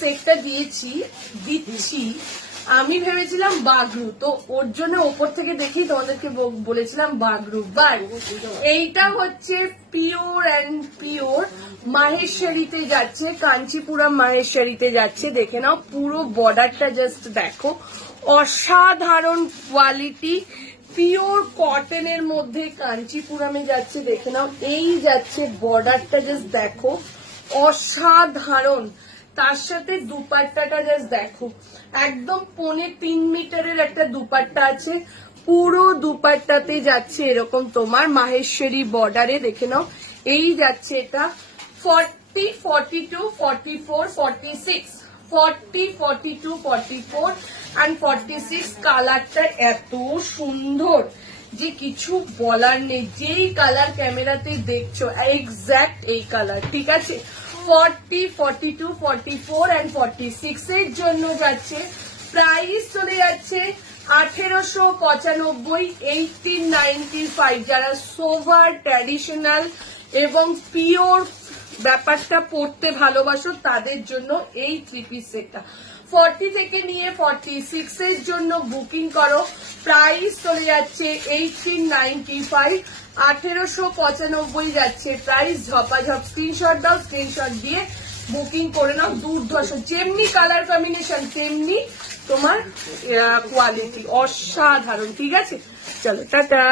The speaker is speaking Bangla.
সেটটা দিচ্ছি আমি ভেবেছিলাম বাগরু, তো ওর জন্য ওপর থেকে দেখি তোমাদেরকে বলেছিলাম বাগরু, বাট এইটা হচ্ছে পিওর অ্যান্ড পিওর মাহেশ্বরীতে যাচ্ছে, কাঞ্চিপুরম মাহেশ্বরীতে যাচ্ছে। দেখে নাও পুরো বর্ডারটা জাস্ট দেখো, অসাধারণ কোয়ালিটি, পিওর কটনের মধ্যে কাঞ্চিপুরমে যাচ্ছে। দেখে নাও এই যাচ্ছে বর্ডারটা, জাস্ট দেখো অসাধারণ। তার সাথে দুপাট্টাটা জাস্ট দেখো, একদম 3.25 মিটারের একটা দুপাট্টা আছে, পুরো দুপাট্টাতে যাচ্ছে এরকম তোমার মাহেশ্বরী বর্ডারে। দেখে নাও এই যাচ্ছে এটা 40, 42, 44, 46, 40, 42, 44 and 46। কালারটা এত সুন্দর যে কিছু বলার নেই, যেই কালার ক্যামেরাতে দেখছো এক্স্যাক্ট এই কালার, ঠিক আছে। 40, 42, 44 and 46 এর জন্য যাচ্ছে, প্রাইস চলে যাচ্ছে 1895, 1895। যারা সোভার ট্র্যাডিশনাল এবং পিওর ব্যাপারটা পড়তে ভালোবাসো তাদের জন্য এই 3 পিস সেটটা। 40 থেকে নিয়ে 46 এর জন্য বুকিং করো, প্রাইস চলে যাচ্ছে 1895, 1895 যাচ্ছে প্রাইস। ঝপাঝপ স্ক্রিনশট দাও, স্ক্রিনশট দিয়ে বুকিং করে নাও। দুর্ধর্ষ, যেমনি কালার কম্বিনেশন তেমনি তোমার কোয়ালিটি, অসাধারণ। ঠিক আছে, চলো টাটা।